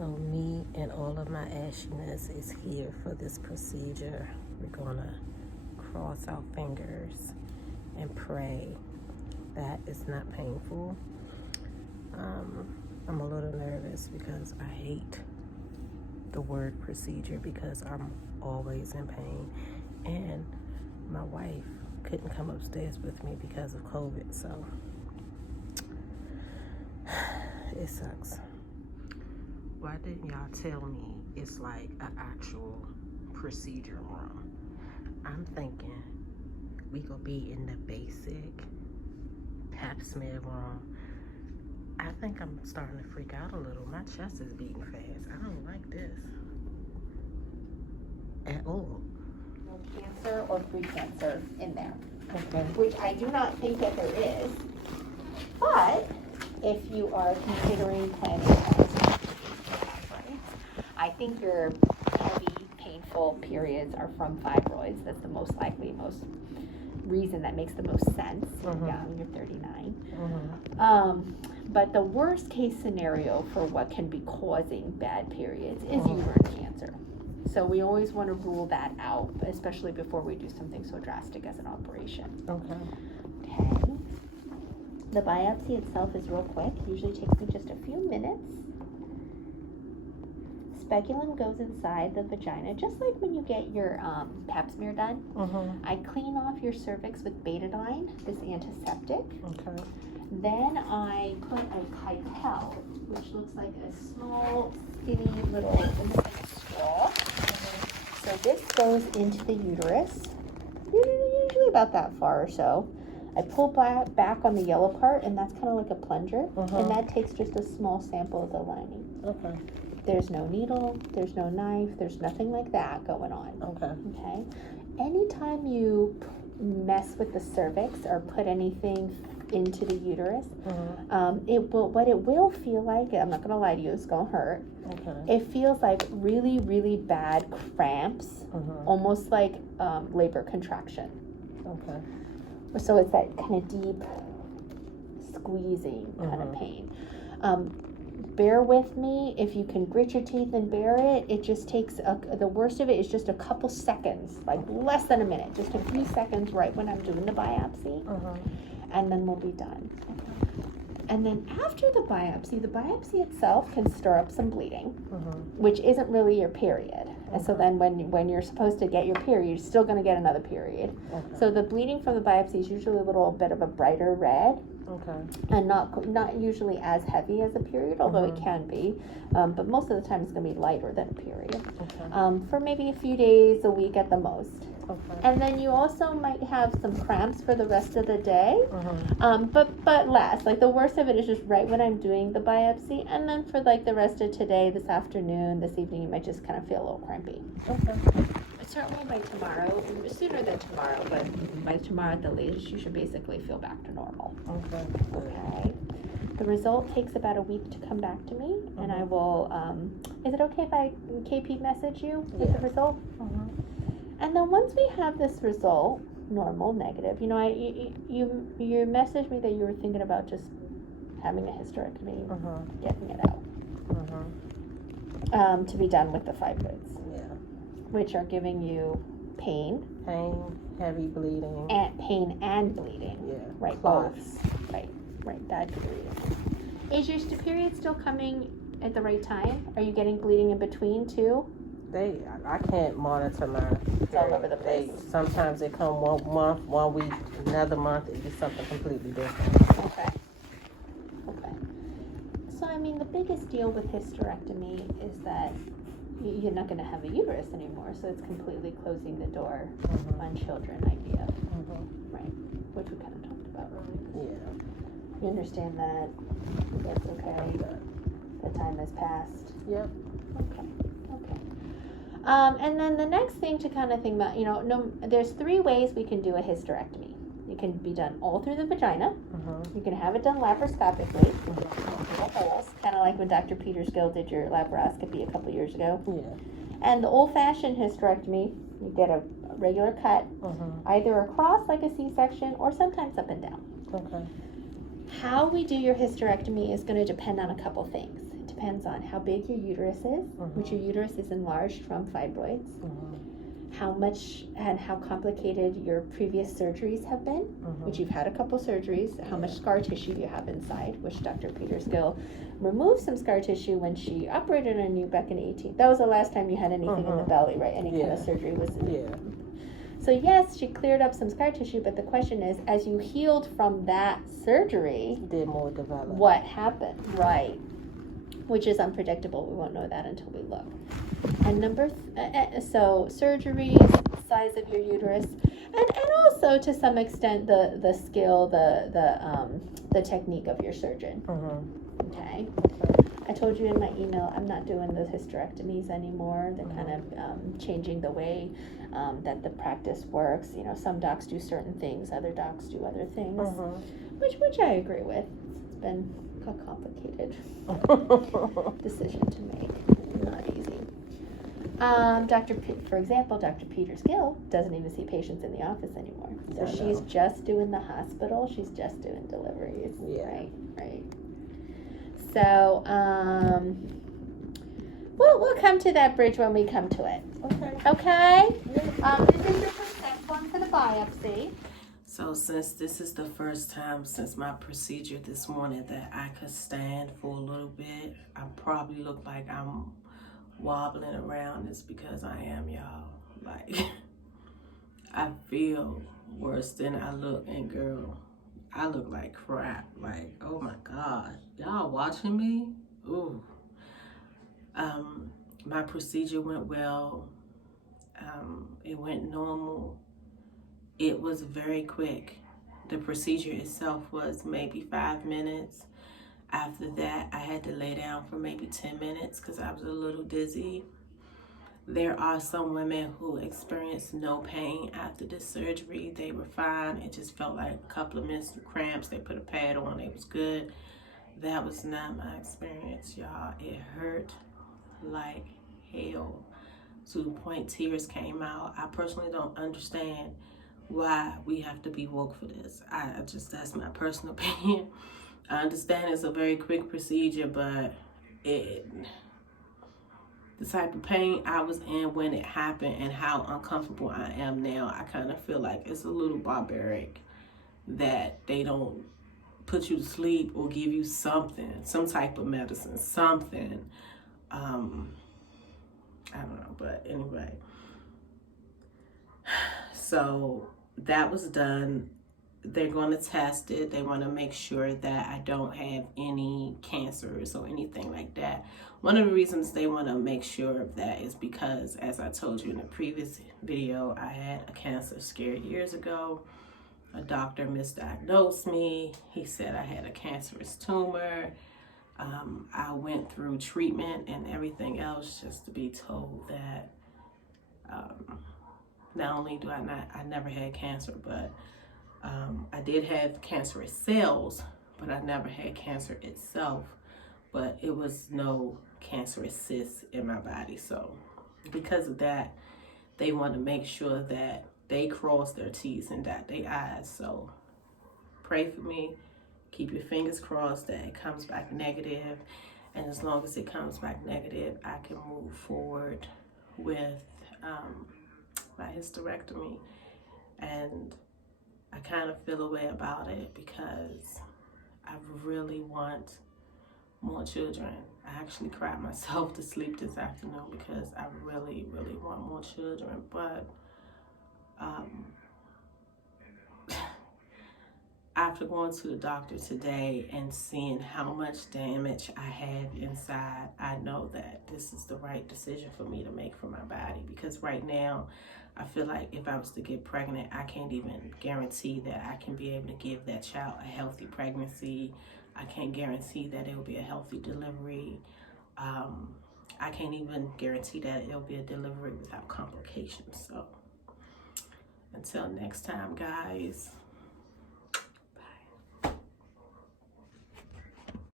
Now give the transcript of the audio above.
So me and all of my ashiness is here for this procedure. We're gonna cross our fingers and pray that it's not painful. I'm a little nervous because I hate the word procedure because I'm always in pain, and my wife couldn't come upstairs with me because of COVID, so it sucks. Why didn't y'all tell me it's like an actual procedure room? I'm thinking we gonna be in the basic pap smear room. I think I'm starting to freak out a little. My chest is beating fast. I don't like this at all. No cancer or pre-cancer in there. Okay. Which I do not think that there is. But if you are considering planning cancer, I think your heavy, painful periods are from fibroids. That's the most likely, most reason that makes the most sense. You're young, you're 39. But the worst case scenario for what can be causing bad periods is uterine cancer. So we always want to rule that out, especially before we do something so drastic as an operation. Okay. The biopsy itself is real quick. Usually takes me just a few minutes. Speculum goes inside the vagina, just like when you get your pap smear done. I clean off your cervix with betadine, this antiseptic. Okay. Then I put a pipette, which looks like a small, skinny little, almost like a straw. So this goes into the uterus, usually about that far or so. I pull back on the yellow part, and that's kind of like a plunger, and that takes just a small sample of the lining. Okay. There's no needle, there's no knife, there's nothing like that going on. Okay. Anytime you mess with the cervix or put anything into the uterus, what it will feel like, I'm not gonna lie to you, it's gonna hurt. It feels like really, really bad cramps, almost like labor contraction. So it's that kind of deep squeezing kind of pain. Bear with me. If you can grit your teeth and bear it, it just takes, the worst of it is just a couple seconds, like less than a minute, just a few seconds right when I'm doing the biopsy, and then we'll be done. And then after the biopsy itself can stir up some bleeding, which isn't really your period. And so then when you're supposed to get your period, you're still going to get another period. So the bleeding from the biopsy is usually a little bit of a brighter red. And not usually as heavy as a period, although it can be. But most of the time it's going to be lighter than a period. For maybe a few days, a week at the most. And then you also might have some cramps for the rest of the day, but less. Like the worst of it is just right when I'm doing the biopsy, and then for like the rest of today, this afternoon, this evening, you might just kind of feel a little crampy. Certainly by tomorrow, sooner than tomorrow, but by tomorrow at the latest, you should basically feel back to normal. Okay. The result takes about a week to come back to me, and I will, is it okay if I KP message you with the result? And then once we have this result, normal, negative, you know, you messaged me that you were thinking about just having a hysterectomy, getting it out, to be done with the fibroids, which are giving you pain, heavy bleeding, and pain and bleeding, right? Clots. Both, right, bad bleeding. Is your period still coming at the right time? Are you getting bleeding in between too? I can't monitor mine. It's all over the place. Sometimes they come 1 month, 1 week, another month, it's something completely different. Okay. So, I mean, the biggest deal with hysterectomy is that you're not going to have a uterus anymore, so it's completely closing the door on children idea. Right. Which we kind of talked about earlier. You understand that? That's okay. The time has passed. Okay. And then the next thing to kind of think about, you know, there's 3 ways we can do a hysterectomy. It can be done all through the vagina. You can have it done laparoscopically. Holes, kind of like when Dr. Petersgill did your laparoscopy a couple years ago. And the old-fashioned hysterectomy, you get a regular cut, either across like a C-section or sometimes up and down. How we do your hysterectomy is going to depend on a couple things. It depends on how big your uterus is, which your uterus is enlarged from fibroids, how much and how complicated your previous surgeries have been, which you've had a couple surgeries, how much scar tissue you have inside, which Dr. Peterskill removed some scar tissue when she operated on you back in 18. That was the last time you had anything in the belly, right? Any kind of surgery was. So yes, she cleared up some scar tissue, but the question is, as you healed from that surgery, did more develop? What happened? Right. Which is unpredictable. We won't know that until we look. And so surgeries, size of your uterus, and also to some extent the skill, the technique of your surgeon. Okay. I told you in my email, I'm not doing the hysterectomies anymore. They're kind of changing the way that the practice works. You know, some docs do certain things, other docs do other things, which I agree with. It's been a complicated decision to make. Not easy. For example, Dr. Peterskill doesn't even see patients in the office anymore. So she's just doing the hospital. She's just doing deliveries. Right. So, we'll come to that bridge when we come to it. Okay? This is your first step one for the biopsy. So since this is the first time since my procedure this morning that I could stand for a little bit, I probably look like I'm wobbling around. It's because I am, y'all. Like, I feel worse than I look, and girl, I look like crap. Like, oh my God. Y'all watching me? Ooh. My procedure went well. It went normal. It was very quick. The procedure itself was maybe 5 minutes. After that, I had to lay down for maybe 10 minutes because I was a little dizzy. There are some women who experienced no pain after the surgery. They were fine. It just felt like a couple of minutes of cramps. They put a pad on. It was good. That was not my experience, y'all. It hurt like hell to the point tears came out. I personally don't understand why we have to be woke for this. That's my personal opinion. I understand it's a very quick procedure, but the type of pain I was in when it happened and how uncomfortable I am now, I kind of feel like it's a little barbaric that they don't put you to sleep or give you something, some type of medicine, something. I don't know, but anyway. So that was done. They're going to test it. They want to make sure that I don't have any cancers or anything like that. One of the reasons they want to make sure of that is because, as I told you in the previous video, I had a cancer scare years ago. A doctor misdiagnosed me. He said I had a cancerous tumor. I went through treatment and everything else just to be told that not only do I never had cancer, but I did have cancerous cells, but I never had cancer itself. But it was no cancerous cysts in my body. So because of that, they want to make sure that they cross their T's and dot their I's. So pray for me. Keep your fingers crossed that it comes back negative. And as long as it comes back negative, I can move forward with my hysterectomy. And I kind of feel a way about it because I really want more children. I actually cried myself to sleep this afternoon because I really, really want more children. But after going to the doctor today and seeing how much damage I have inside, I know that this is the right decision for me to make for my body. Because right now, I feel like if I was to get pregnant, I can't even guarantee that I can be able to give that child a healthy pregnancy. I can't guarantee that it will be a healthy delivery. I can't even guarantee that it'll be a delivery without complications. So until next time, guys.